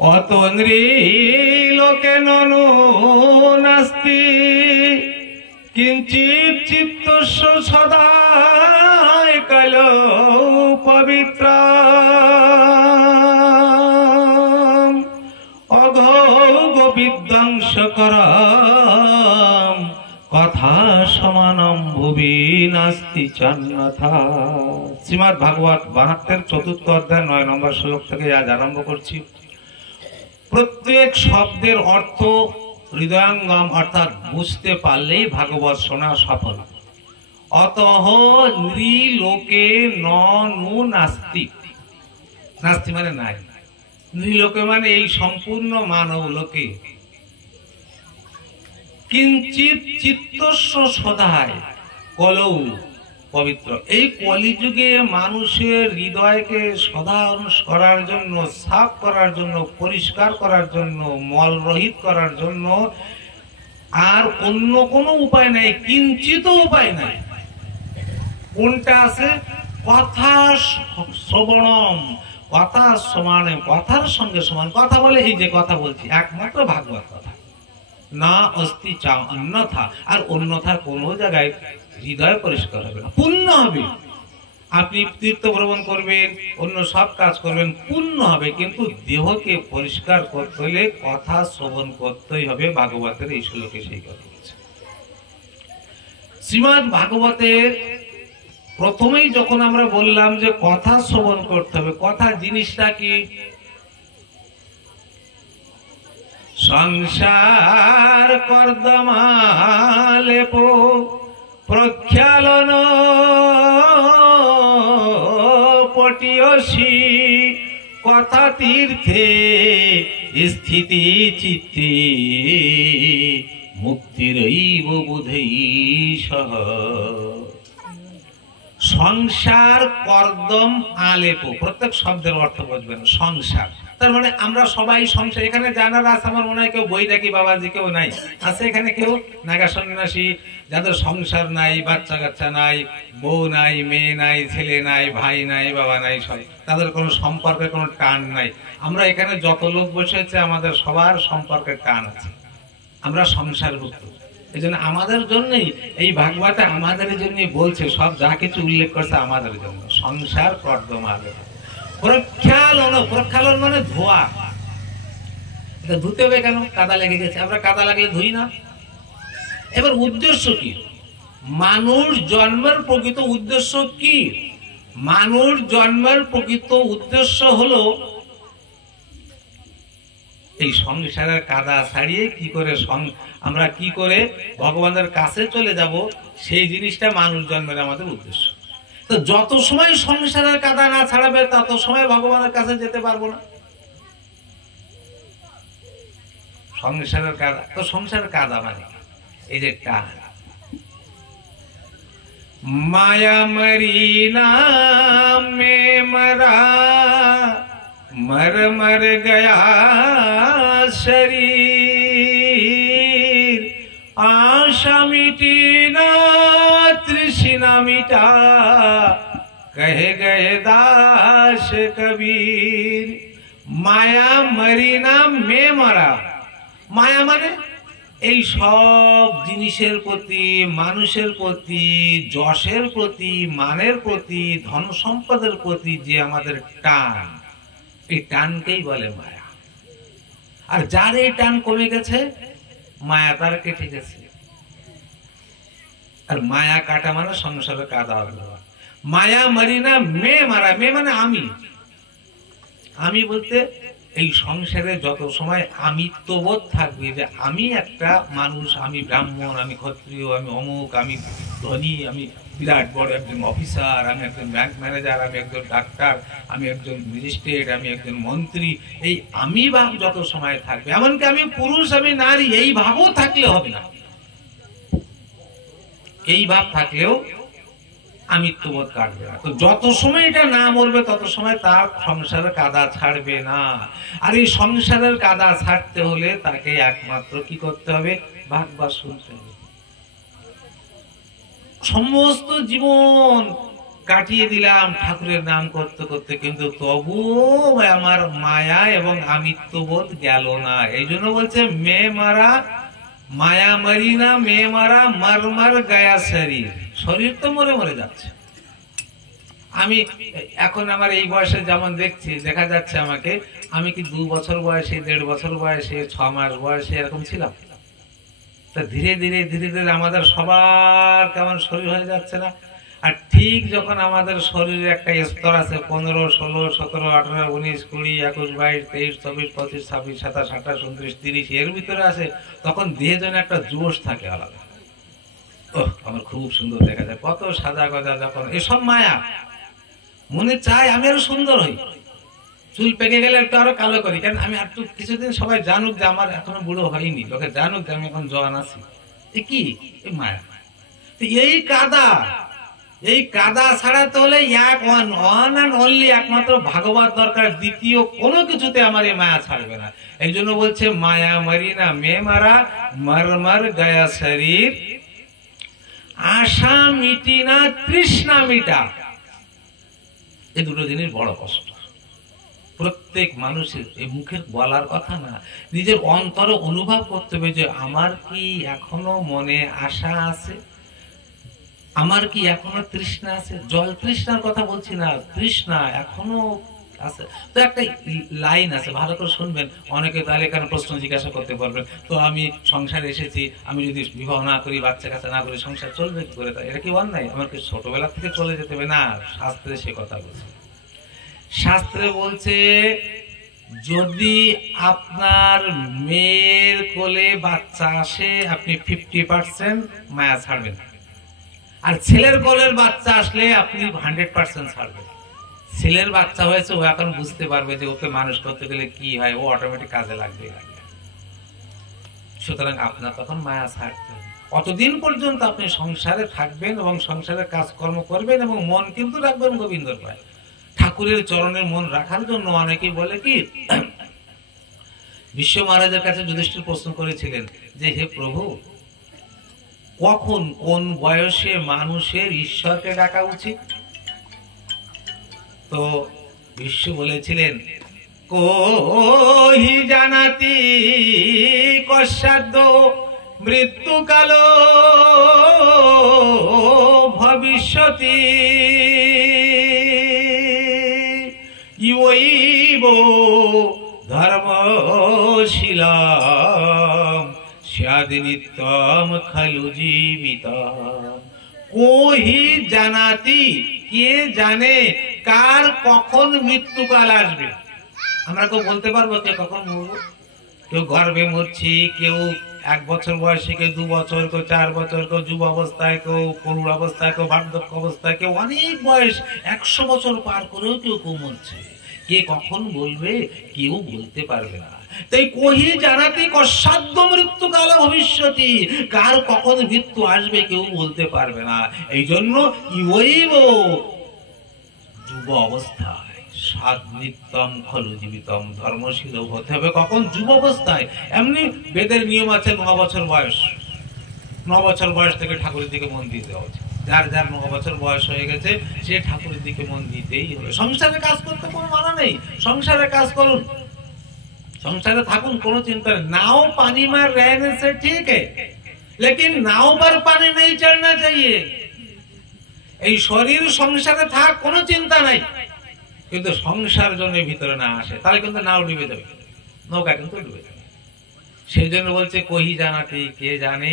অত নৃলোকে ননু নাস্তি কিঞ্চিৎ চিত্তস্য সদা কাল পবিত্র অঘোষ বিধ্বংসকরম কথা সমানম ভুবি নাস্তি চন্নথা। শ্রীমদ্ ভাগবত 72 চতুর্থ অধ্যায় 9 নম্বর শ্লোক থেকে আজ আরম্ভ করছি। প্রত্যেক শব্দের অর্থ হৃদয়ঙ্গম অর্থাৎ বুঝতে পারলেই ভাগবত শোনা সফল। অতঃ নৃলোকে ননু নাস্তি, নাস্তি মানে নাই, নৃলোকে মানে এই সম্পূর্ণ মানব লোকে, কিঞ্চিৎ চিত্তস্য সদায় কলৌ পবিত্র। এই কলিযুগে মানুষের হৃদয়কে সদাহরণ করার জন্য, সাফ করার জন্য, পরিষ্কার করার জন্য, মল রহিত করার জন্য আর অন্য কোনো উপায় নাই, কিঞ্চিত উপায় নাই। কোনটা আছে? কথা শ্রবণম, কথা সমানে, কথার সঙ্গে সমান কথা বলে। এই যে কথা বলছি একমাত্র ভাগবত কথা, না অস্তি চা অন্যথা। আর অন্যথা কোন জায়গায় হৃদয় পরিষ্কার হবে না, পুণ্য হবে। আপনি তীর্থ ভ্রমণ করবেন, অন্য সব কাজ করবেন, পুণ্য হবে, কিন্তু দেহকে পরিষ্কার করতে হলে কথা শ্রবণ করতেই হবে। ভাগবতের এই শ্লোকে সেই কথা বলছে। শ্রীমদ্ ভাগবতের প্রথমেই যখন আমরা বললাম যে কথা শ্রবণ করতে হবে, কথা জিনিসটা কি? সংসার কর্দমালেপ প্রক্ষালন পটিয়সী কথা তীর্থে স্থিতি চিত্তে মুক্তিরৈব বুধৈ সহ। সংসার কর্দম আলেপ, প্রত্যেক শব্দের অর্থ বুঝবেন। সংসার তার মানে আমরা সবাই সংসার। এখানে জানারা আছে, আমার মনে হয় কেউ বৈরাগী বাবাজি কেউ নাই, আছে এখানে কেউ নাগা সন্ন্যাসী যাদের সংসার নাই, বাচ্চা কাচ্চা নাই, বউ নাই, মেয়ে নাই, ছেলে নাই, ভাই নাই, বাবা নাই, সব তাদের কোনো সম্পর্কে কোনো টান নাই। আমরা এখানে যত লোক বসে আছে আমাদের সবার সম্পর্কের টান আছে, আমরা সংসারভুক্ত। এই জন্য আমাদের জন্যই এই ভাগবতে আমাদের জন্যই বলছে, সব যা কিছু উল্লেখ করছে আমাদের জন্য। সংসার কর্দমালে প্রক্ষালন, প্রক্ষালন মানে ধোয়া। এটা ধুতে হবে কেন? কাদা লেগে গেছে, আমরা কাদা লাগলে ধুই না। এবার উদ্দেশ্য কি? মানুষ জন্মের প্রকৃত উদ্দেশ্য কি? মানুষ জন্মের প্রকৃত উদ্দেশ্য হলো এই সংসারের কাদা ছাড়িয়ে কি করে আমরা কি করে ভগবানের কাছে চলে যাব, সেই জিনিসটা মানুষ জন্মের আমাদের উদ্দেশ্য। তো যত সময় সংসারের কাদা না ছাড়াবে তত সময় ভগবানের কাছে যেতে পারবো না। সংসারের কাদা, তো সংসারের কাদা মানে এই যে টান। মায়া মরি নাম মে মরা मर मर गया शरीर, आशा मिटी ना तृष्णा मिटा, कहे गए दास कबीर। माया मरी ना मैं मरा। माया माने এই সব জিনিসের প্রতি, মানুষের প্রতি, যশের প্রতি, মানের প্রতি, ধন সম্পদের প্রতি যে আমাদের টান, এই টানকেই বলে মায়া। আর যার এই টান কমে গেছে, মায়া তার কেটে গেছে। আর মায়া কাটা মানে সংসারে কাদা হলো। মায়া মারি না মে মারা, মে মানে আমি। আমি বলতে এই সংসারে যত সময় আমিত্ববোধ থাকবে, যে আমি একটা মানুষ, আমি ব্রাহ্মণ, আমি ক্ষত্রিয়, আমি অমুক, আমি ধনী, আমি বিরাট বড় একজন অফিসার, আমি একজন ব্যাংক ম্যানেজার, আমি একজন ডাক্তার, আমি একজন ম্যাজিস্ট্রেট, আমি একজন মন্ত্রী, এই আমি ভাব যত সময় থাকবে, এমনকি আমি পুরুষ, আমি নারী, এই ভাবও থাকলে হবে না। এই ভাব থাকলেও আমিত্ববোধ কাটবে না। তো যত সময় এটা না মরবে তত সময় তার সংসারের কাদা ছাড়বে না। আর এই সংসারের কাদা ছাড়তে হলে তাকে একমাত্র কি করতে হবে? ভাগবত শুনতে হবে। সমস্ত জীবন কাটিয়ে দিলাম ঠাকুরের নাম করতে করতে, কিন্তু তবু আমার মায়া এবং আমিত্ববোধ গেল না। এই জন্য বলছে মে মারা মায়া মারি না, মে মারা মার মার গায়া শরীর, শরীর তো মরে মরে যাচ্ছে। আমি এখন আমার এই বয়সে যেমন দেখছি, দেখা যাচ্ছে আমাকে, আমি কি 2 বছর বয়সে, 1.5 বছর বয়সে, 6 মাস বয়সে এরকম ছিলাম? তা ধীরে ধীরে ধীরে ধীরে আমাদের সবার কেমন শরীর হয়ে যাচ্ছে না? আর ঠিক যখন আমাদের শরীরে একটা স্তর আছে 15, 16, 17, 18, 19, 20, 21, 22, 23, 24, 25, 26, 27, 28, 29, 30 এর ভিতরে আছে, তখন দেহে যেন একটা জোশ থাকে আলাদা। আমার খুব সুন্দর দেখা যায়, কত সাদা গজা, যখন এসব মায়া মনে চায় আমি আরো সুন্দর হই, চুল পেকে গেলে একটু আরো কালো করি, কারণ আমি একটু কিছুদিন সবাই জানুক যে আমার এখনো বুড়ো হয়নি, লোকে জানুক যে আমি এখন জওয়ান আছি। কি এই মায়া, এই কাদা ছাড়াতে হলে একমাত্র ভাগবত দরকার, দ্বিতীয় কোনো কিছুতে আমার এই মায়া ছাড়বে না। এই জন্য বলছে মায়া মারি না মে মারা মার মার গায়া শরীর, আশা মিটি না তৃষ্ণা মিটা। এই দুটো জিনিস বড় কষ্ট প্রত্যেক মানুষের, এই মুখের বলার কথা না, নিজের অন্তরে অনুভব করতে হবে যে আমার কি এখনো মনে আশা আছে, আমার কি এখনো তৃষ্ণা আছে। জল তৃষ্ণার কথা বলছি না, তৃষ্ণা এখনো আছে। তো একটা লাইন আছে, ভালো করে শুনবেন, অনেকে তাহলে এখানে প্রশ্ন জিজ্ঞাসা করতে পারবেন, তো আমি সংসারে এসেছি, আমি যদি বিবাহ না করি, বাচ্চা কাচ্চা না করি, সংসার চলবে কি করে? এটা কি অন্যায়? আমাকে ছোটবেলা থেকে চলে যেতে হবে? না, শাস্ত্রে সে কথা বলছে। শাস্ত্রে বলছে যদি আপনার মেয়ের কোলে বাচ্চা আসে, আপনি 50% মায়া ছাড়বেন, আর ছেলের কোলের বাচ্চা আসলে আপনি 100% ছাড়বেন। ছেলের বাচ্চা হয়েছে, ও এখন বুঝতে পারবে যে ওকে মানুষ করতে গেলে কি হয়, ও অটোমেটিক কাজে লাগবে। সুতরাং আপনার তখন মায়া ছাড়তে হবে। অতদিন পর্যন্ত আপনি সংসারে থাকবেন এবং সংসারে কাজকর্ম করবেন এবং মন কিন্তু রাখবেন গোবিন্দর পায়ে, ঠাকুরের চরণের মন রাখার জন্য। অনেকেই বলে কি, বিশ্ব মহারাজের কাছে যুধিষ্ঠির প্রশ্ন করেছিলেন যে হে প্রভু, কখন কোন বয়সে মানুষের ঈশ্বরকে ডাকা উচিত? তো বিশ্ব বলেছিলেন কোহি জানাতি কস্যাদ্য মৃত্যুকাল ভবিষ্যতি ইব ধর্মশীলাম স্যাদি নিত্যম খলু জীবিতাম। কোহি জানাতি, কে জানে কার কখন মৃত্যুকাল আসবে? আমরা কেউ বলতে পারবো কে কখন মরবো? কেউ গর্ভে মরছি, কেউ 1 বছর বয়সে, কেউ 2 বছর, কেউ 4 বছর, কেউ যুব অবস্থায়, কেউ প্রৌঢ় অবস্থায়, কেউ বার্ধক্য অবস্থায়, কেউ অনেক বয়স 100 বছর পার করেও কেউ মরছে। কে কখন বলবে কেউ বলতে পারবে না। তাই কহি জানাতে কসাধ্য মৃত্যুকাল ভবিষ্যতি, কার কখন মৃত্যু আসবে কেউ বলতে পারবে না। এই জন্য ইব যুব অবস্থায় সাদ নিত্যম খলু জীবিতম, ধর্মশীল হতে হবে কখন? যুব অবস্থায়। এমনি বেদের নিয়ম আছে 9 বছর বয়স, 9 বছর বয়স থেকে ঠাকুরের দিকে মন দিতে হবে। যার যার 9 বছর বয়স হয়ে গেছে সে ঠাকুরের দিকে মন দিতেই হবে। সংসারে কাজ করতে কোনো মানা নেই, সংসারে কাজ করুন, সংসারে থাকুন, কোনো চিন্তা নেই। नाव पानी में रहने से ठीक है, लेकिन नाव पर पानी नहीं चढ़ना चाहिए। এই শরীর সংসারে থাক, কোনো চিন্তা নাই, কিন্তু সংসার জন্য ভিতরে না আসে, তাহলে কিন্তু নাও ডুবে যাবে, নৌকা কিন্তু ডুবে যাবে। সেই জন্য বলছে কহি জানাতে, কে জানে।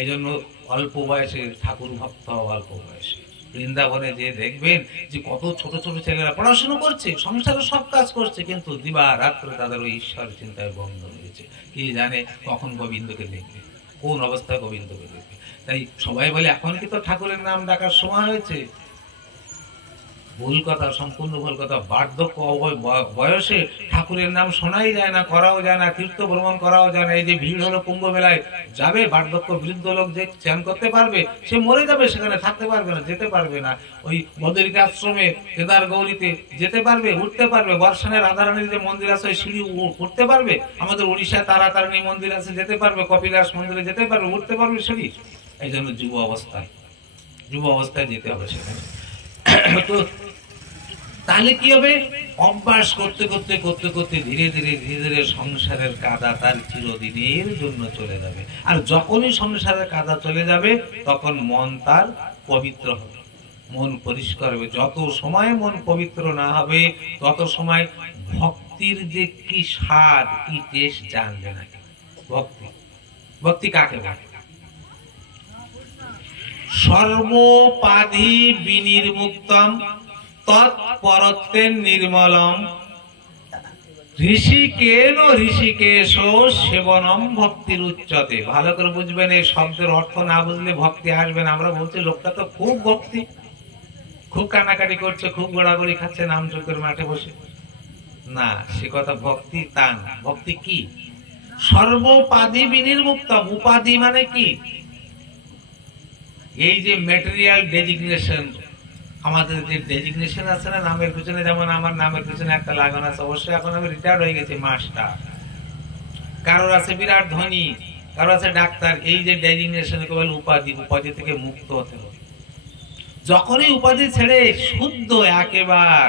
এই জন্য অল্প বয়সে ঠাকুর ভক্ত, অল্প বয়সে বৃন্দাবনে যে দেখবেন যে কত ছোট ছোট ছেলেরা পড়াশোনা করছে, সংসারে সব কাজ করছে, কিন্তু দিবা রাত্রে তাদের ওই ঈশ্বর চিন্তায় বন্ধ হয়েছে। কি জানে কখন গোবিন্দকে দেখবে, কোন অবস্থায় গোবিন্দকে দেখবে। তাই সবাই বলে এখন কি তো ঠাকুরের নাম ডাকার সময় হয়েছে? ভুল কথা, সম্পূর্ণ ভুল কথা। বার্ধক্য বয়সে ঠাকুরের নাম শোনাই যায় না, করাও যায় না, তীর্থ ভ্রমণ করাও যায় না। এই যে ভিড় হলো কুম্ভ মেলায়, যাবে বার্ধক্য বৃদ্ধ লোক যে ধ্যান করতে পারবে, সে মরে যাবে, সেখানে থাকতে পারবে না, যেতে পারবে না। ওই বদরিকা আশ্রমে কেদার গৌরীতে যেতে পারবে, উঠতে পারবে। বর্ষানের রাধারানীর যে মন্দির আছে ওই সিঁড়ি উঠতে পারবে। আমাদের উড়িষ্যায় তারাতারিণী মন্দির আছে, যেতে পারবে। কপিলাস মন্দিরে যেতে পারবে, উঠতে পারবে সিঁড়ি। এই জন্য যুব অবস্থায় যেতে হবে সেখানে। তো তাহলে কি হবে, অভ্যাস করতে করতে করতে করতে ধীরে ধীরে ধীরে ধীরে সংসারের কাদা তার চিরদিনের জন্য চলে যাবে। আর যখনই সংসারের কাদা চলে যাবে তখন মন তার পবিত্র হবে, মন পরিষ্কার হবে। যত সময় মন পবিত্র না হবে তত সময় ভক্তির যে কি স্বাদ কি টেস্ট জানবে না। ভক্তি, ভক্তি কাকে বলে? সর্বোপাধি বিনির্মুক্তম তৎপরত্বের নির্মলম ঋষিকেন ঋষিকেশ সেবনম ভক্তির উচ্চতে। ভালো করে বুঝবেন, এই শব্দের অর্থ না বুঝলে ভক্তি আসবে না। আমরা বলছি লোকটা তো খুব ভক্তি, খুব কানাকাটি করছে, খুব গোড়াগড়ি খাচ্ছে নাম যজ্ঞের মাঠে বসে। না, সে কথা ভক্তি তা না। ভক্তি কি? সর্বোপাধি বিনির্মুক্তম। উপাধি মানে কি? এই যে ম্যাটেরিয়াল ডেজিগনেশন, আমাদের যে ডেজিগনেশন আছে না নামের পিছনে, যেমন আমার নামের পিছনে একটা লাগানো আছে, অবশ্যই এখন আমি রিটায়ার্ড হয়ে গেছি মাস্টার, কারোর আছে বিরাট ধনী, কারোর আছে ডাক্তার। এই যে ডেজিগনেশন বলে উপাধি, উপাধি থেকে মুক্ত হতে হবে। যখনই উপাধি ছেড়ে শুদ্ধ একেবার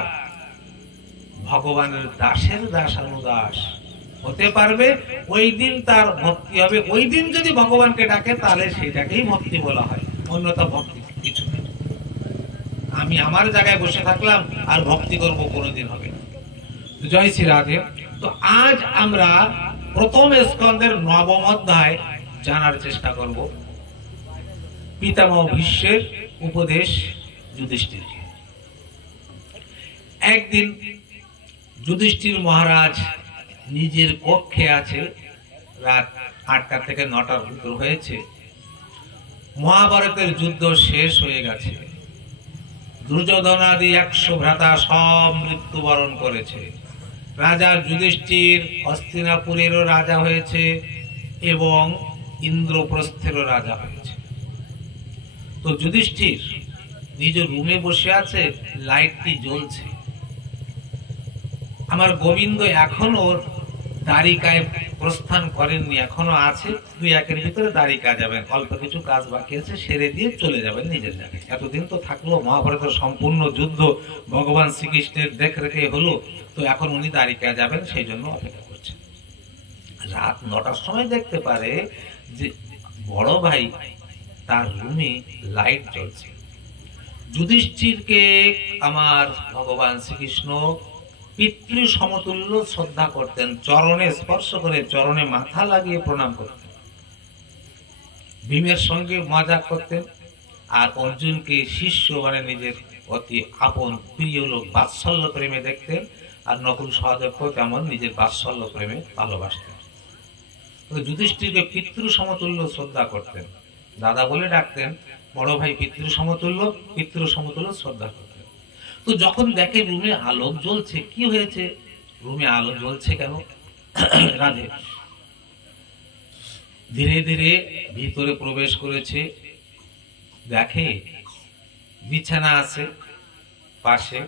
ভগবানের দাসের দাসানুদাস হতে পারবে, ওই দিন তার ভক্তি হবে। ওই দিন যদি ভগবানকে ডাকে তাহলে সেটাকেই ভক্তি বলা হয়, অন্যথা ভক্তি কিছু নেই। আমি আমার জায়গায় বসে থাকলাম আর ভক্তি করবো, কোনোদিন হবে না। জয় শ্রী রাধে। তো আজ আমরা প্রথম স্কন্ধের নবম অধ্যায় জানার চেষ্টা করব। পিতামহ ভীষ্মের উপদেশ যুধিষ্ঠিরকে। একদিন যুধিষ্ঠির মহারাজ নিজের কক্ষে আছে, রাত 8টা থেকে 9টার ভিতর হয়েছে। মহাভারতের যুদ্ধ শেষ হয়ে গেছে, দুর্যোধনাদি 100 ভ্রাতা সব মৃত্যুবরণ করেছে। রাজা যুধিষ্ঠির হস্তিনাপুরেরও রাজা হয়েছে এবং ইন্দ্রপ্রস্থেরও রাজা হয়েছে। তো যুধিষ্ঠির নিজ রুমে বসে আছে, লাইটটি জ্বলছে। আমার গোবিন্দ এখনো দ্বারিকায় প্রস্থান করেননি, এখনো আছে। 2-1 ভিতরে দ্বারিকা যাবেন, অল্প কিছু কাজ বাকি আছে, সেরে দিয়ে চলে যাবেন নিজের জায়গায়। এতদিন তো থাকলো, মহাভারতের সম্পূর্ণ যুদ্ধ ভগবান শ্রীকৃষ্ণের দেখরেখে হলো, তো এখন উনি দ্বারিকা যাবেন, সেই জন্য অপেক্ষা করছেন। রাত 9টার সময় দেখতে পারে যে বড় ভাই তার রুমে লাইট জ্বলছে। যুধিষ্ঠিরকে আমার ভগবান শ্রীকৃষ্ণ পিতৃ সমতুল্য শ্রদ্ধা করতেন, চরণে স্পর্শ করে চরণে মাথা লাগিয়ে প্রণাম করতেন। ভীমের সঙ্গে মজা করতেন, আর অর্জুনকে শিষ্য মানে নিজের অতি আপন প্রিয় লোক বাৎসল্য প্রেমে দেখতেন, আর নকুল সহদেবকে তেমন নিজের বাৎসল্য প্রেমে ভালোবাসতেন। যুধিষ্ঠিরকে পিতৃ সমতুল্য শ্রদ্ধা করতেন, দাদা বলে ডাকতেন, বড় ভাই পিতৃ সমতুল্য শ্রদ্ধা করতেন। তো যখন দেখে রুমে আলো জ্বলছে, কি হয়েছে, রুমে আলো জ্বলছে কেন? রাধে ধীরে ধীরে ভিতরে প্রবেশ করেছে, দেখে বিছানা আছে, পাশে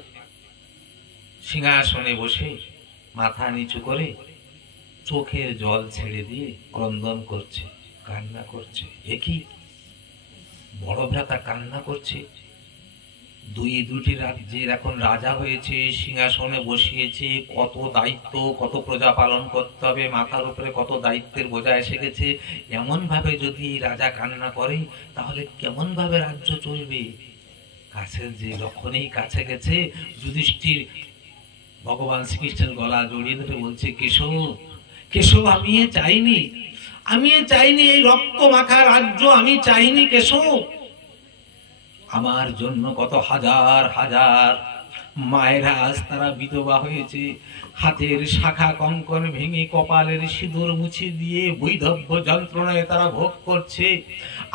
সিংহাসনে বসে মাথা নিচু করে চোখের জল ছেড়ে দিয়ে ক্রন্দন করছে, কান্না করছে। একই বড় ভ্রাতা কান্না করছে, দুটি রাজ্যের এখন রাজা হয়েছে, সিংহাসনে বসিয়েছে, কত দায়িত্ব, কত প্রজা পালন করতে হবে, মাথার উপরে কত দায়িত্বের বোঝা এসে গেছে। এমন ভাবে যদি রাজা কান্না করে তাহলে কেমন ভাবে রাজ্য চলবে? কাছে যে যখনই কাছে গেছে, যুধিষ্ঠির ভগবান শ্রীকৃষ্ণের গলা জড়িয়ে ধরে বলছে, কেশব কেশব, আমি চাইনি এই রক্ত মাখা রাজ্য, আমি চাইনি কেশব। আমার জন্য কত হাজার হাজার মায়েরা আজ তারা বিধবা হয়েছে, হাতের শাখা কঙ্কন ভেঙে কপালের সিঁদুর মুছে দিয়ে বৈধব্য যন্ত্রণায় তারা ভোগ করছে।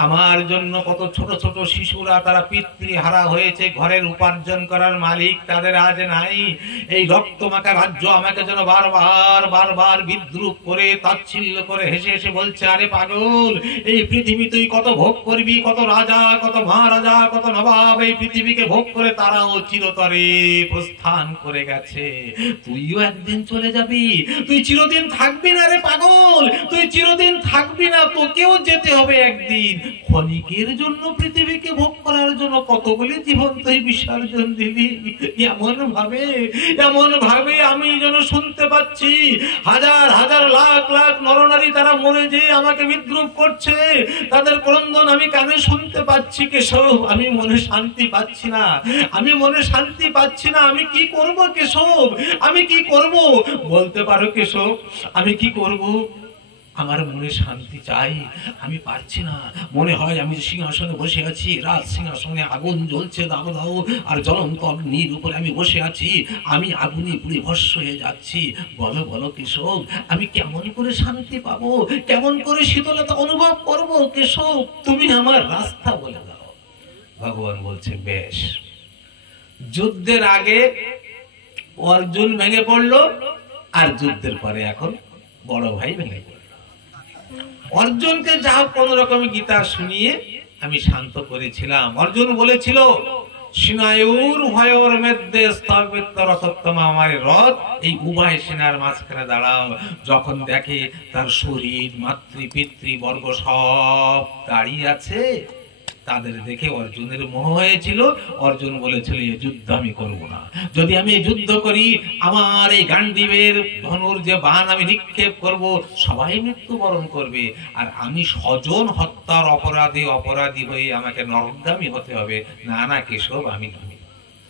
আমার জন্য কত ছোট ছোট শিশুরা তারা পিতৃহারা হয়েছে, ঘরের উপার্জন করার মালিক তাদের আজ নাই। এই রক্তমাখা রাজ্য আমাকে যেন বারবার বারবার বিদ্রুপ করে তাচ্ছিল্য করে হেসে হেসে বলছে, আরে পাগল, এই পৃথিবী তুই কত ভোগ করবি, কত রাজা, কত মহারাজা, কত নবাব এই পৃথিবীকে ভোগ করে তারাও চিরতরে প্রস্থান করে গেছে। তুইও একদিন চলে যাবি, তুই চিরদিন থাকবি না রে পাগল, তুই চিরদিন থাকবি না, তোকেও যেতে হবে একদিন। ক্ষণিকের জন্য পৃথিবীকে ভোগ করার জন্য কতগুলি জীবন তুই বিসর্জন দিলি। এমন ভাবে আমি যেন শুনতে পাচ্ছি হাজার হাজার লাখ লাখ নরনারী তারা মরে যে আমাকে বিদ্রুপ করছে, তাদের ক্রন্দন আমি কানে শুনতে পাচ্ছি। কেশব, আমি মনে শান্তি পাচ্ছি না, আমি মনে শান্তি পাচ্ছি না। আমি কি করব কেশব, আমি কি করব? বলতে পারো কেশব, আমি কি করব? আমার মনে শান্তি চাই, আমি পারছি না। মনে হয় আমি সিংহাসনে বসে আছি, রাজ সিংহাসনে আগুন জ্বলছে দাও দাও, আর জ্বলন্ত অগ্নির উপরে আমি বসে আছি, আমি আগুনে পুড়ে ভস্ম হয়ে যাচ্ছি। বলো বলো কেশব, আমি কেমন করে শান্তি পাবো, কেমন করে শীতলতা অনুভব করব? কেশব, তুমি আমার রাস্তা বলে দাও। ভগবান বলছে বেশ। যুদ্ধের আগে অর্জুন ভেঙে পড়লো, আর যুদ্ধের পরে এখন বড় ভাই ভেঙে পড়লো। অর্জুনকে যা হোক কোন রকমের গীতা শুনিয়ে আমি শান্ত করেছিলাম। অর্জুন বলেছিল সিনায়ুর ভয়র মধ্যে স্থগিত রথোত্তম আমার রথ, এই উভয় সেনার মাঝখানে দাঁড়াও। যখন দেখে তার শরীর মাতৃ পিতৃ বর্গ সব দাঁড়িয়ে আছে, তাদের দেখে অর্জুনের মোহ হয়েছিল। অর্জুন বলেছিল এই যুদ্ধ আমি করব না, যদি আমি যুদ্ধ করি আমার এই গান্ডীবের ধনুর যে বাণ আমি নিক্ষেপ করব, সবাই মৃত্যুবরণ করবে, আর আমি স্বজন হত্যার অপরাধী হয়ে আমাকে নরকগামী হতে হবে। না না কেশব, আমি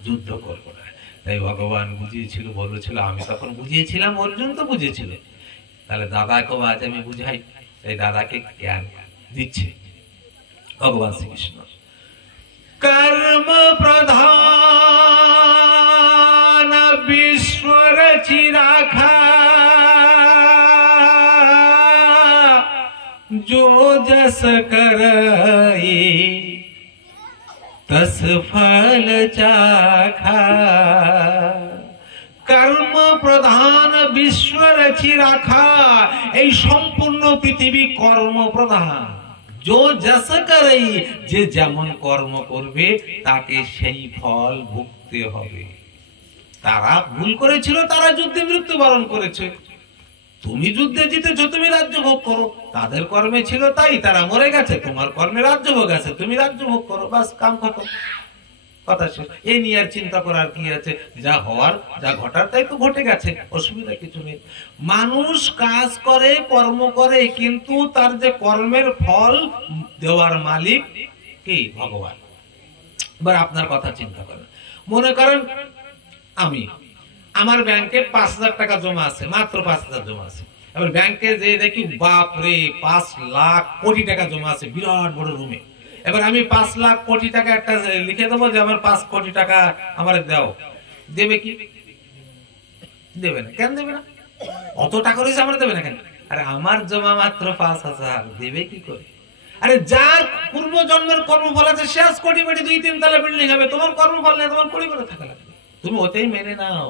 যুদ্ধ করব না। তাই ভগবান বুঝিয়েছিল, বলেছিল, আমি তখন বুঝিয়েছিলাম, অর্জুন তো বুঝেছিল। তাহলে দাদাকেও আজ আমি বুঝাই, তাই দাদাকে জ্ঞান দিচ্ছে ভগবান শ্রীকৃষ্ণ। কর্ম প্রধান বিশ্ব রচি রাখা, जो जस करई तस फल चाखा। কর্ম প্রধান বিশ্ব রচি রাখা, এই সম্পূর্ণ পৃথিবী কর্ম প্রধান। जो जस करई, যে যেমন কর্ম করবে তাকে সেই ফল ভুগতে হবে। তারা ভুল করেছিল, তারা যুদ্ধে মৃত্যুবরণ করেছে। তুমি যুদ্ধে জিতেছো, তুমি রাজ্য ভোগ করো। তাদের কর্মে ছিল তাই তারা মরে গেছে, তোমার কর্মে রাজ্য ভোগ আছে, তুমি রাজ্য ভোগ করো, বাস কাম খতম, কথা শেষ। এই নিয়ে আর চিন্তা করার কি আছে? যা হওয়ার যা ঘটার তাই তো ঘটে গেছে, অসুবিধা কিছু নেই। মানুষ কাজ করে, কর্ম করে, কিন্তু তার যে কর্মের ফল দেওয়ার মালিক কে? ভগবান। এবার আপনার কথা চিন্তা করেন। মনে করেন আমার ব্যাংকে 5,000 টাকা জমা আছে, মাত্র 5,000 জমা আছে। এবার ব্যাংকে যে দেখি বাপরে 5 লাখ কোটি টাকা জমা আছে, বিরাট বড় রুমে। এবার আমি 5 লাখ কোটি টাকা একটা লিখে দেবো যে আমার 5 কোটি টাকা আমার দাও, দেবে কি? দেবে না। কেন দেবে না? অত টাকা রয়েছে, আমার দেবে না কেন? আরে আমার জমা মাত্র 5,000, দেবে কি করে? আরে যার পূর্ব জন্মের কর্মফল আছে সে আজ কোটি কোটি 2-3 তলা বিল্ডিং হবে, তোমার কর্মফল নেই, তোমার কোটি করে থাকা লাগবে। তুমি ওতেই মেনে নাও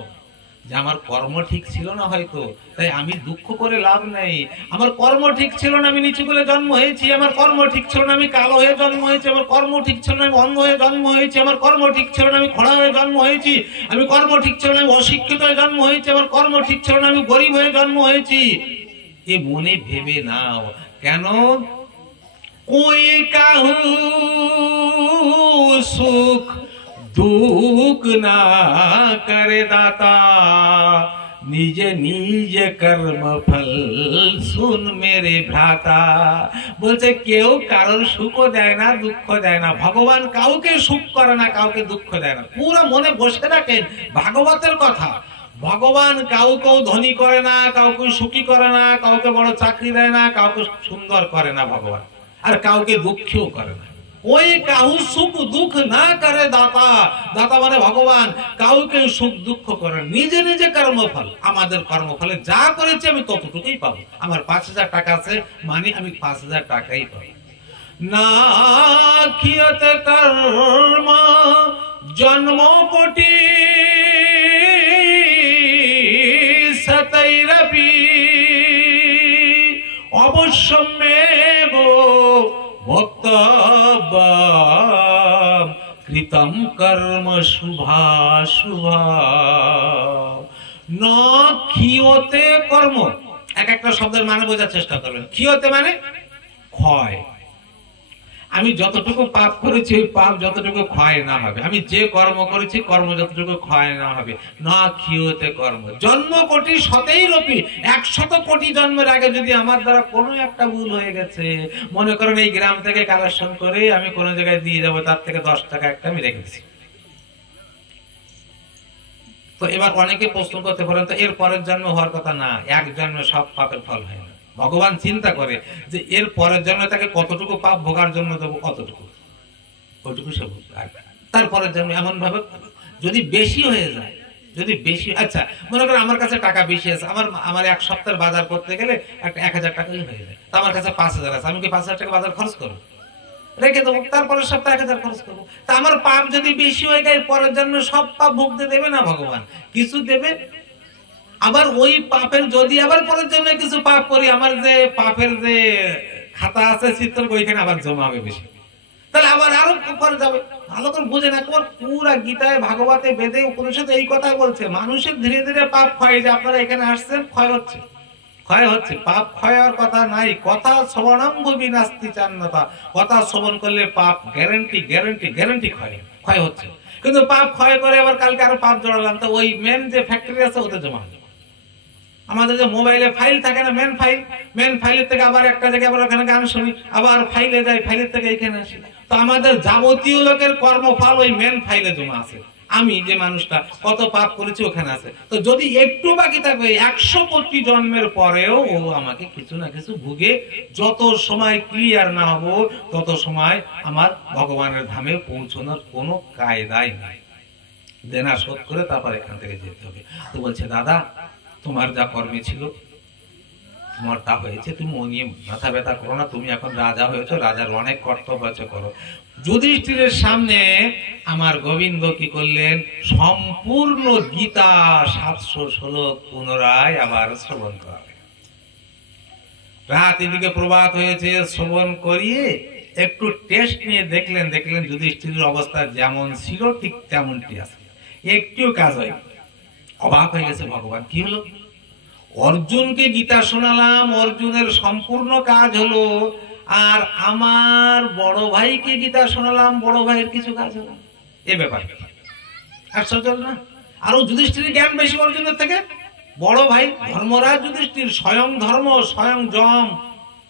যে আমার কর্ম ঠিক ছিল না হয়তো, তাই আমি দুঃখ করে লাভ নেই। আমার কর্ম ঠিক ছিল না, আমি নিচু করে জন্ম হয়েছি। আমার কর্ম ঠিক ছিল না, আমি কালো হয়ে জন্ম হয়েছি। আমার কর্ম ঠিক ছিল না, আমি অন্ধ হয়ে জন্ম হয়েছি। আমার কর্ম ঠিক ছিল না, আমি খোড়া হয়ে জন্ম হয়েছি। আমি কর্ম ঠিক ছিল না, আমি অশিক্ষিত হয়ে জন্ম হয়েছি। আমার কর্ম ঠিক ছিল না, আমি গরিব হয়ে জন্ম হয়েছি। এ মনে ভেবে নাও। কেন? कोई कहू सुख दुख ना करे दाता, निज निज कर्म फल सुन मेरे भ्राता। বলছে কেউ কারোর সুখও দেয় না, দুঃখ দেয় না। ভগবান কাউকে সুখ করে না, কাউকে দুঃখ দেয় না। পুরো মনে বসে রাখেন ভাগবতের কথা। ভগবান কাউকেও ধনী করে না, কাউকে সুখী করে না, কাউকে বড় চাকরি দেয় না, কাউকে সুন্দর করে না ভগবান, আর কাউকে দুঃখীও করে না। ওই কাহু সুখ দুঃখ না করে দাতা। দাতা মানে ভগবান। কাউকে সুখ দুঃখ করে, নিজে নিজে কর্মফল। আমাদের কর্মফলে যা করেছি আমি ততটুকুই পাবো। আমার 5,000 টাকা আছে, মানে আমি 5,000 টাকাই পাবো। না কিয়ত কর্ম জন্ম কোটি সতৈরপি, অবশ্যমেব ভক্তব্যম কৃতম কর্ম শুভাশুভা। ন ক্ষীয়তে কর্ম, এক একটা শব্দের মানে বোঝার চেষ্টা করবেন। ক্ষীয়তে মানে ক্ষয়, আমি যতটুকু পাপ করেছি ওই পাপ যতটুকু ক্ষয় না হবে, আমি যে কর্ম করেছি কর্ম যতটুকু ক্ষয় না হবে, না ক্ষীয়তে কর্ম। জন্ম কোটি শতেই রপি, 100 কোটি জন্মের আগে যদি আমার দ্বারা কোনো একটা ভুল হয়ে গেছে, মনে করেন এই গ্রাম থেকে কালেকশন করে আমি কোনো জায়গায় দিয়ে যাবো, তার থেকে 10 টাকা একটা আমি রেখেছি। তো এবার অনেকে প্রশ্ন করতে পারেন, তো এর পরের জন্ম হওয়ার কথা না, এক জন্মে সব পাপের ফল হয় না। ভগবান চিন্তা করে যে এর পরের জন্মে তাকে কতটুকু পাপ ভোগার জন্য দেবো, কতটুকু ওইটুকু সে ভোগ। তারপরের জন্মে এমন ভাবে যদি বেশি হয়ে যায়, যদি বেশি, আচ্ছা মনে করেন আমার কাছে টাকা বেশি আছে, আমার 1 সপ্তাহের বাজার করতে গেলে একটা 1000 টাকা হয়ে যায়, তো আমার কাছে 5000 আছে, আমি কি 5000 টাকা বাজার খরচ করবো? রেখে দেবো, তারপরের সপ্তাহে 1000 খরচ করবো। তা আমার পাপ যদি বেশি হয়ে যায়, পরের জন্য সব পাপ ভুগতে দেবে না ভগবান, কিছু দেবে। আবার ওই পাপের যদি আবার পরের জন্য কিছু পাপ করি, আমার যে পাপের যে খাতা আছে চিত্র, ওইখানে আবার জমা হবে বেশি, তাহলে আবার আরো পরে যাবে। ভালো করে বুঝে না, তোমার পুরা গীতায়, ভাগবতে, বেদে, উপনিষদে এই কথা বলছে, মানুষের ধীরে ধীরে পাপ ক্ষয়। যে আপনারা এখানে আসছেন, ক্ষয় হচ্ছে, ক্ষয় হচ্ছে, পাপ ক্ষয় হওয়ার কথা নাই। কথা শ্রবণাম্ভ বিনাস্তি চান্নতা, কথা শ্রবণ করলে পাপ গ্যারান্টি গ্যারান্টি গ্যারান্টি ক্ষয় হচ্ছে। কিন্তু পাপ ক্ষয় করে আবার কালকে আরো পাপ জড়ালাম, তো ওই মেন যে ফ্যাক্টরি আছে ওতে জমা হবে। আমাদের যে মোবাইলে ফাইল থাকে না, মেন ফাইলের থেকে আবার একটা জায়গায় আবার ওখানে গান শুনি, আবার ফাইলে যাই, ফাইলের থেকে এখানে আসি। তো আমাদের যাবতীয় লোকের কর্মফল ওই মেন ফাইলে জমা আছে। আমি যে মানুষটা কত পাপ করেছি ওখানে আছে। তো যদি একটু বাকি থাকবে, 100 কোটি জন্মের পরেও ও আমাকে কিছু না কিছু ভুগে, যত সময় ক্লিয়ার না হবো তত সময় আমার ভগবানের ধামে পৌঁছানোর কোনো কায়দাই নাই। দেনা শোধ করে তারপর এখান থেকে যেতে হবে। তো বলছে, দাদা তোমার যা কর্মে ছিল তোমার তা হয়েছে, তুমি ও নিয়ে মাথা ব্যথা করো না, তুমি এখন রাজা হয়েছো, রাজার অনেক কর্তব্য আছে, করো। যুধিষ্ঠিরের সামনে আমার গোবিন্দ কি করলেন, সম্পূর্ণ গীতা 700 শ্লোক পুনরায় আবার শ্রবণ করালেন। রাত এদিকে প্রভাত হয়েছে, শ্রবণ করিয়ে একটু টেস্ট নিয়ে দেখলেন যুধিষ্ঠিরের অবস্থা যেমন ছিল ঠিক তেমনটি আছে, একটু কাজ হয়। অবাক হয়ে গেছে ভগবান, কি হলো? অর্জুনকে গীতা শোনালাম, অর্জুনের সম্পূর্ণ কাজ হলো, আর আমার বড় ভাইকে গীতা শোনালাম, বড় ভাইয়ের কিছু কাজ হলো। এ ব্যাপার আশ্চর্য না? আরো যুধিষ্ঠিরের জ্ঞান বেশি অর্জুনের থেকে। বড় ভাই ধর্মরাজ যুধিষ্ঠির, স্বয়ং ধর্ম, স্বয়ং যম,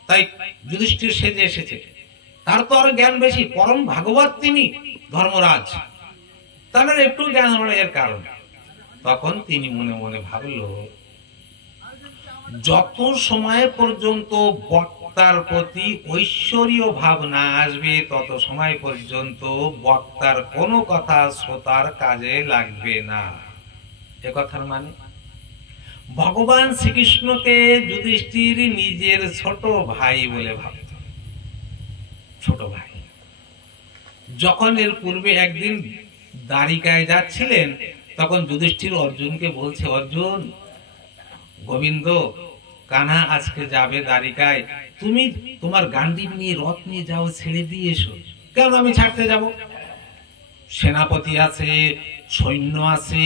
তাই যুধিষ্ঠির সেজে এসেছে, তার তো আরো জ্ঞান বেশি, পরম ভাগবত তিনি ধর্মরাজ, তাহলে একটু জ্ঞান হলো এর কারণ। তখন তিনি মনে মনে ভাবল, যত সময় পর্যন্ত বক্তার প্রতি ঐশ্বরীয় ভাব না আসবে তত সময় পর্যন্ত বক্তার কোনো কথা শ্রোতার কাজে লাগবে না। এ কথার মানে ভগবান শ্রীকৃষ্ণকে যুধিষ্ঠির নিজের ছোট ভাই বলে ভাবত, ছোট ভাই। যখন এর পূর্বে একদিন দ্বারিকায় যাচ্ছিলেন, তখন যুধিষ্ঠির অর্জুনকে বলছে, অর্জুন, গোবিন্দ কানা আজকে যাবে দ্বারিকায়, তুমি তোমার গান্ডীব নিয়ে, রথ নিয়ে যাও, ছেড়ে দিয়ে এসো। কেন আমি ছাড়তে যাব? সেনাপতি আছে, সৈন্য আছে,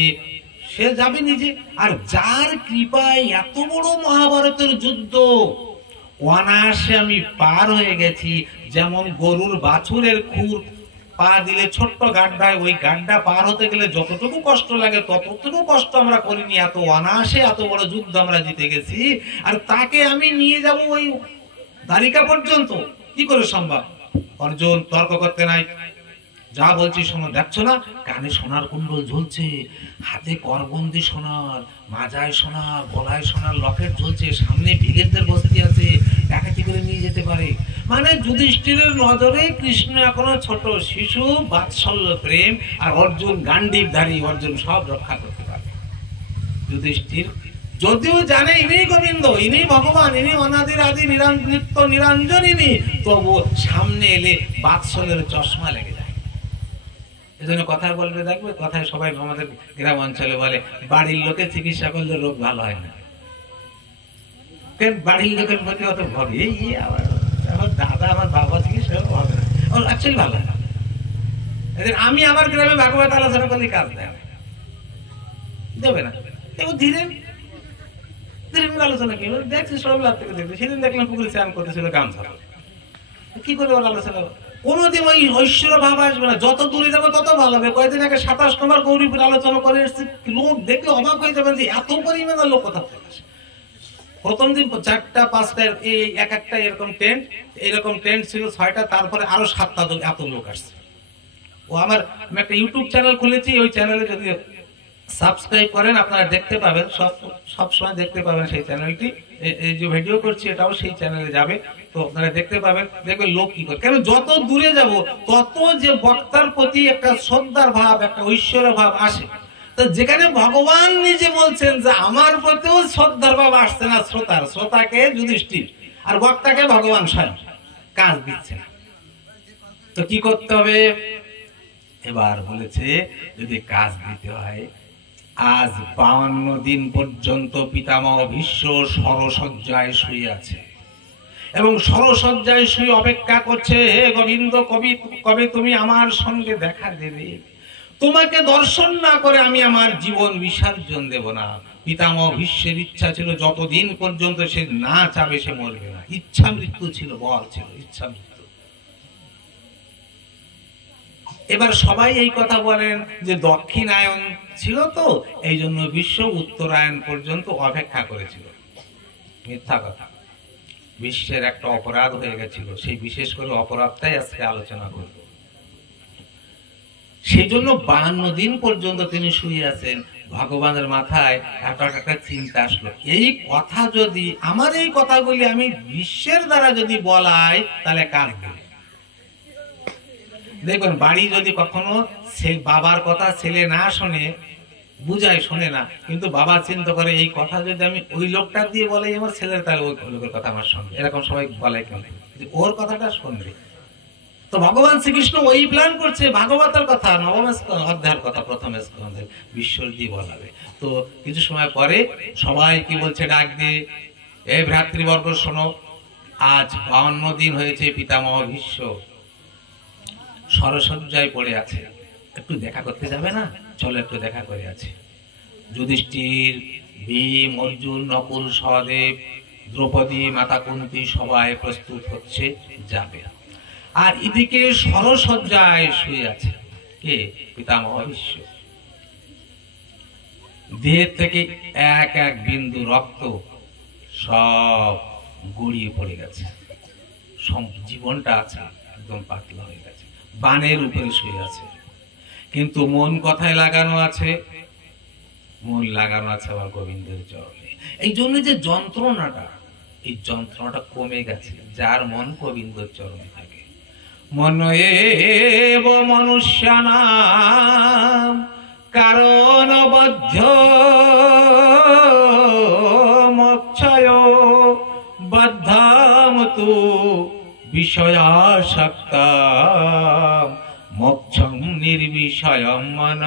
সে যাবে নিজে। আর যার কৃপায় এত বড় মহাভারতের যুদ্ধ অনায়াসে আমি পার হয়ে গেছি, যেমন গরুর বাছুরের খুর পা দিলে ছোট্ট গাড্ডায়, ওই গাড্ডা পার হতে গেলে যতটুকু কষ্ট লাগে ততটুকু কষ্ট আমরা করিনি, এত অনায়াসে এত বড় যুদ্ধ আমরা জিতে গেছি। আর তাকে আমি নিয়ে যাব ওই দ্বারিকা পর্যন্ত, কি করে সম্ভব? অর্জুন তর্ক করতে নাই, যা বলছি শোনো। দেখছো না কানে সোনার কুণ্ডল ঝুলছে, হাতে করবন্দি সোনার, মাজায় সোনা, গলায় সোনার লকেট ঝুলছে, সামনে ভিগেরদের বস্তি আছে, ডাকাতি করে নিয়ে যেতে পারে। মানে যুধিষ্ঠিরের নজরে কৃষ্ণ এখনো ছোট শিশু, বাৎসল্য প্রেম, আর অর্জুন গান্ডীবধারী, অর্জুন সব রক্ষা করতে পারে। যুধিষ্ঠির যদিও জানে ইনি গোবিন্দ, ইনি ভগবান, ইনি অনাদির আদি নিত্য নিরঞ্জন, ইনি, তবু সামনে এলে বাৎসল্যের চশমা লেগে যায়। এজন্য কথায় বলবে, দেখবে কথায় সবাই আমাদের গ্রাম অঞ্চলে বলে, বাড়ির লোকে চিকিৎসা করলে রোগ ভালো হয় না। বাড়ির লোকের প্রতি অত ভবে, আমার দাদা, আমার বাবা চিকিৎসা হবে না, ওর অ্যাকচুয়ালি ভালো হয় না। আমি আমার গ্রামে ভাগবত আলোচনা করলে কাজ দেবে না, ধীরে ধীরে আলোচনা কি দেখছি, সব লাভ থেকে দেখছি। সেদিন দেখলাম পুকুরে স্নান করতেছিল, গামছা, কি করে ওর আলোচনা কোনোদিন ওই ঐশ্বর্য ভাব আসবে না। যত দূরে যাবো তত ভালো হবে। কয়েকদিন আগে 27 নম্বর গৌরীপুর আলোচনা করে এসেছি, লোক দেখলে অবাক হয়ে যাবেন যে এত পরিমাণে লোক কোথা থেকে আসে। প্রথম দিন 4টা 5টা এই এক একটা এরকম টেন্ট ছিল 6টা, তারপরে আরো 7টা এত লোক আসছে। আমি একটা ইউটিউব চ্যানেল খুলেছি, ওই চ্যানেলে যদি সাবস্ক্রাইব করেন আপনারা দেখতে পাবেন, সব সময় দেখতে পাবেন সেই চ্যানেলটি। এই যে ভিডিও করছি এটাও সেই চ্যানেলে যাবে, তো আপনারা দেখতে পাবেন। দেখবেন লোক কি করে, কেন যত দূরে যাব তত যে বক্তার প্রতি একটা শ্রদ্ধার ভাব, একটা ঐশ্বর্য ভাব আসে। তো যেখানে ভগবান নিজে বলছেন যে আমার প্রতিও শ্রদ্ধার ভাব আসছে না, শ্রোতাকে যুধিষ্ঠির আর বক্তাকে ভগবান স্বয়ং কাজ দিচ্ছে না, তো কি করতে হবে? এবার বলেছে যদি কাজ দিতে হয়, আজ 52 দিন পর্যন্ত পিতামহ ভীষ্ম সরসজ্জায় শুয়ে আছে এবং সরসজ্জায় শুয়ে অপেক্ষা করছে, হে গোবিন্দ, কবে তুমি আমার সঙ্গে দেখা দেবে? তোমাকে দর্শন না করে আমি আমার জীবন বিসর্জন দেব না। পিতামহ ভীষ্মের ইচ্ছা ছিল যতদিন পর্যন্ত সে না চাবে সে মরবে না। ইচ্ছা মৃত্যু ছিল, বল ছিল ইচ্ছা মৃত্যু। এবার সবাই এই কথা বলেন যে দক্ষিণায়ন ছিল, তো এই জন্য বিশ্ব উত্তরায়ণ পর্যন্ত অপেক্ষা করেছিল। মিথ্যা কথা। বিশ্বের একটা অপরাধ হয়ে গেছিল, সেই বিশেষ করে অপরাধটাই আজকে আলোচনা করব। সেই জন্য 52 দিন পর্যন্ত তিনি শুয়ে আছেন। ভগবানের মাথায় একটা চিন্তা আসলো, এই কথা যদি আমার এই কথাগুলি আমি বিশ্বের দ্বারা যদি বলাই তাহলে কাজ দেবে। দেখবেন বাড়ি যদি কখনো বাবার কথা ছেলে না শোনে, বুঝায় শোনে না, কিন্তু বাবা চিন্তা করে এই কথা যদি আমি ওই লোকটা দিয়ে বলাই আমার ছেলের, তাহলে ওই লোকের কথা আমার শুনবে। এরকম সবাই বলে কেন, ওর কথাটা শুনবে। তো ভগবান শ্রীকৃষ্ণ ওই প্ল্যান করছে ভাগবতের কথা, 9ম অধ্যায়ের কথা, 1ম স্কন্ধে বিশ্বর দিয়ে বলাবে। তো কিছু সময় পরে সবাই কি বলছে, ডাক দিয়ে, এই ভ্রাতৃবর্গ শোনো, আজ 52 দিন হয়েছে পিতামহ ভীষ্ম সরসজ্জায় পড়ে আছে, একটু দেখা করতে যাবে না? চলো একটু দেখা করে আছে। যুধিষ্ঠির, ভীম, অর্জুন, নকুল, সহদেব, দ্রৌপদী, মাতা কুন্তী সবাই প্রস্তুত হচ্ছে, যাবে। আর এদিকে সরসজ্জায় শুয়ে আছে কে? পিতামহ ভীষ্ম। দেহের থেকে এক এক বিন্দু রক্ত সব গড়িয়ে পড়ে গেছে, জীবনটা আছে একদম পাতলা হয়ে গেছে, বানের উপরে শুয়ে আছে। কিন্তু মন কথায় লাগানো আছে, মন লাগানো আছে আবার গোবিন্দের চরণে। এই জন্য যে যন্ত্রণাটা, এই যন্ত্রণাটা কমে গেছে যার মন গোবিন্দের চরণে থাকে। মন এব মনুষ্যানাম কারণ বদ্ধ মোক্ষয় বদ্ধাম তু বিষয়াসক্তাম মোক্ষম নির্বিষয়ম মন।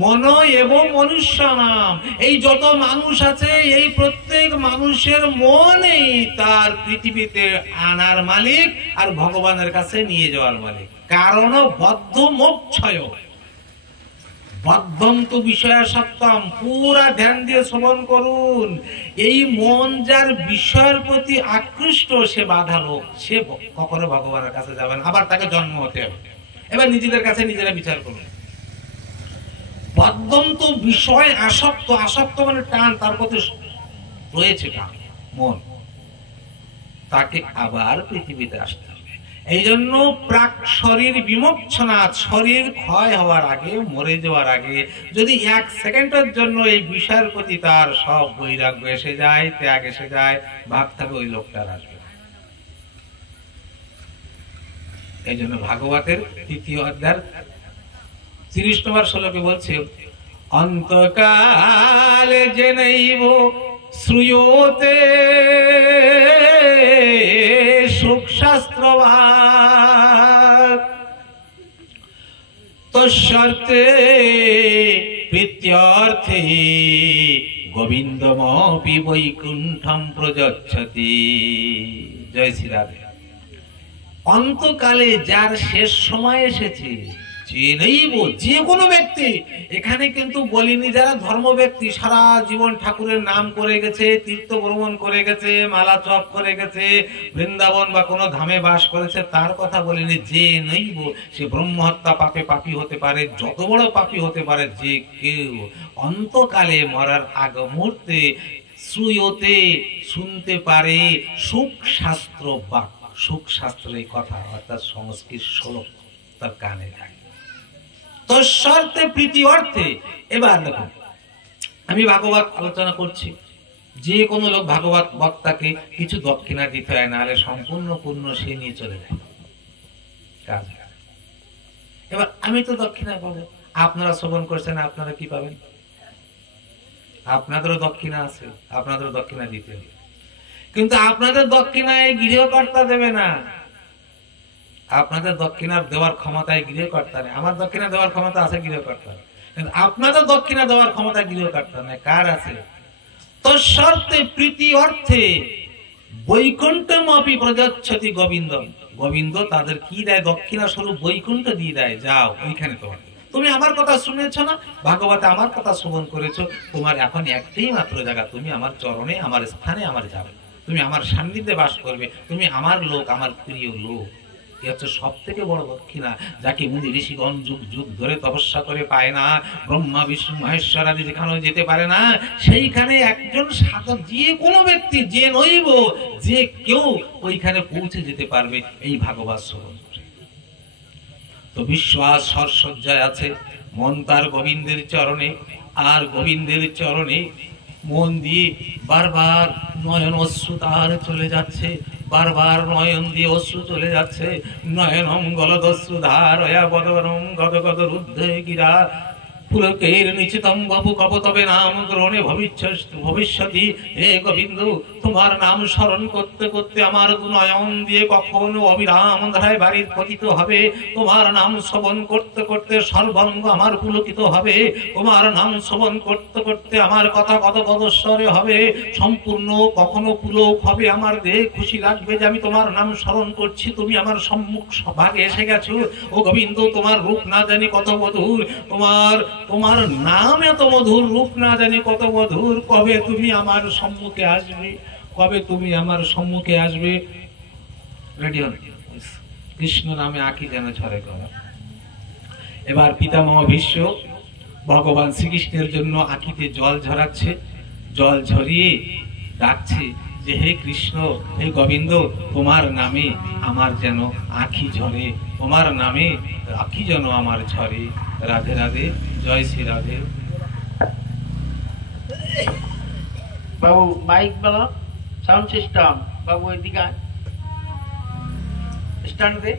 মন এবং মনুষ্য নাম, এই যত মানুষ আছে এই প্রত্যেক মানুষের মনই তার পৃথিবীতে আনার মালিক আর ভগবানের কাছে নিয়ে যাওয়ার মালিক। কারণ বদ্ধ মোক্ষয় বদ্ধম তো বিষয়াসক্তম। পুরা ধ্যান দিয়ে শ্রবণ করুন। এই মন যার বিষয়ের প্রতি আকৃষ্ট সে বাধা লোক, সে কখনো ভগবানের কাছে যাবে না, আবার তাকে জন্ম হতে হবে। এবার নিজেদের কাছে নিজেরা বিচার করুন। বদ্ধম তো বিষয় আসক্ত, আসক্ত মানে টান, তার প্রতি রয়েছে টান মন, তাকে আবার পৃথিবীতে আসতে হবে। এই জন্য প্রাক শরীর বিমোক্ষণা, শরীর ক্ষয় হওয়ার আগে, মরে যাওয়ার আগে যদি 1 সেকেন্ডের জন্য এই বিষয়ের প্রতি তার সব বৈরাগ্য এসে যায়, ত্যাগ এসে যায়, ভাব থাকে ওই লোকটার আসবে। এই জন্য ভাগবতের 3য় অধ্যায় 30 নম্বর শ্লোকে বলছে, অন্তকালে জেনৈব শ্রূয়তে সুখশাস্ত্রবাদ তস্যর্থে প্রীত্যর্থে গোবিন্দমপি বৈকুণ্ঠম প্রযচ্ছতি। জয় শ্রী রাধে। অন্তকালে যার শেষ সময় এসেছে জেনেইব, যে কোনো ব্যক্তি। এখানে কিন্তু বলিনি যারা ধর্ম ব্যক্তি সারা জীবন ঠাকুরের নাম করে গেছে, তীর্থ ভ্রমণ করে গেছে, মালা জপ করে গেছে, বৃন্দাবন বা কোনো ধামে বাস করেছে, তার কথা বলিনি। যে নইব, সে ব্রহ্মহত্যা পাপে পাপী হতে পারে, যত বড় পাপী হতে পারে যে কেউ, অন্তকালে মরার আগ মুহূর্তে শ্রুয়তে শুনতে পারে সুখ শাস্ত্র বাক, সুখ শাস্ত্রের কথা অর্থাৎ সংস্কৃত শ্লোক তার কানে থাকে। তৎসর্তে প্রীতি অর্থে। এবার দেখুন, আমি ভাগবত আলোচনা করছি, যে কোনো লোক ভাগবত বক্তাকে কিছু দক্ষিণা দিতে হয়, নাহলে সম্পূর্ণ পূর্ণ সে নিয়ে চলে যায় কাজ। এবার আমি তো দক্ষিণা পাবো, আপনারা শ্রবণ করছেন, আপনারা কি পাবেন? আপনাদেরও দক্ষিণা আছে, আপনাদেরও দক্ষিণা দিতে হবে, কিন্তু আপনাদের দক্ষিণায় গৃহকর্তা দেবে না। আপনাদের দক্ষিণা দেওয়ার ক্ষমতায় গৃহকর্তা নেই। আমার দক্ষিণা দেওয়ার ক্ষমতা আছে গৃহকর্তা, কিন্তু আপনাদের দক্ষিণা দেওয়ার ক্ষমতা গৃহকর্তা নেই। কার আছে? তৎসর্তে প্রীতি অর্থে বৈকুণ্ঠমপি প্রযাচ্ছতি গোবিন্দম। গোবিন্দ তাদের কি দেয়? দক্ষিণা স্বরূপ বৈকুণ্ঠ দিয়ে দেয়। যাও ওইখানে তোমার, তুমি আমার কথা শুনেছ না, ভাগবতে আমার কথা শ্রবণ করেছো, তোমার এখন একটাই মাত্র জায়গা, তুমি আমার চরণে, আমার স্থানে আমার যাবে, তুমি আমার সান্নিধ্যে বাস করবে, তুমি আমার লোক, আমার প্রিয় লোক। সব থেকে বড় দক্ষিণা, যাকে মুনি ঋষিগণ যুগ যুগ ধরে তপস্যা করে পায় না, ব্রহ্মা বিষ্ণু মহেশ্বর আদি যেখানেও যেতে পারে না, সেইখানে একজন সাধক, যে কোনো ব্যক্তি, যে নইব, যে কেউ ওইখানে পৌঁছে যেতে পারবে এই ভাগবত শ্রবণ করে। তো বিশ্বাস সরসজ্জায় আছে, মন তার গোবিন্দের চরণে, আর গোবিন্দের চরণে মন দিয়ে বারবার নয়ন অশ্রু তার চলে যাচ্ছে, বারবার নয়ন দিয়ে অশ্রু চলে যাচ্ছে। নয়নম গলদশ্রু ধারয়া বদরম গদ গদ রুদ্ধে গিরা পুলকের নিচিতম বাবু কপতবে নাম গ্রহণে ভবিষ্যতি। হে গোবিন্দ, তোমার নাম স্মরণ করতে করতে আমার নয়ন দিয়ে কখনো অবিরাম ধারায় বাড়ির পতিত হবে। তোমার নাম শ্রবণ করতে করতে সর্বাঙ্গ আমার পুলকিত হবে। তোমার নাম শ্রবণ করতে করতে আমার কথা কত কদস্বরে হবে, সম্পূর্ণ কখনো পুলক হবে আমার দেহ, খুশি লাগবে যে আমি তোমার নাম স্মরণ করছি, তুমি আমার সম্মুখ ভাগে এসে গেছো। ও গোবিন্দ, তোমার রূপ না জানি কত মধুর, তোমার নাম এত মধুর, রূপ না জানি কত মধুর। কবে তুমি আমার সম্মুখে আসবে, কবে তুমি আমার সম্মুখে আসবে? রেডি হন, কৃষ্ণ নামে আঁকি যেন ঝরে গলা। এবার পিতামহ ভীষ্ম ভগবান শ্রীকৃষ্ণের জন্য আঁকিতে জল ঝরাচ্ছে, জল ঝরিয়ে ডাকছে যে হে কৃষ্ণ, হে গোবিন্দ, তোমার নামে আমার যেন আঁখি ঝরে, তোমার নামে আঁখি যেন আমার ঝরে। রাধে রাধে, জয় শ্রী রাধে। বাবু মাইক বলো, সাউন্ড সিস্টেম বাবু এদিকে স্ট্যান্ড দে।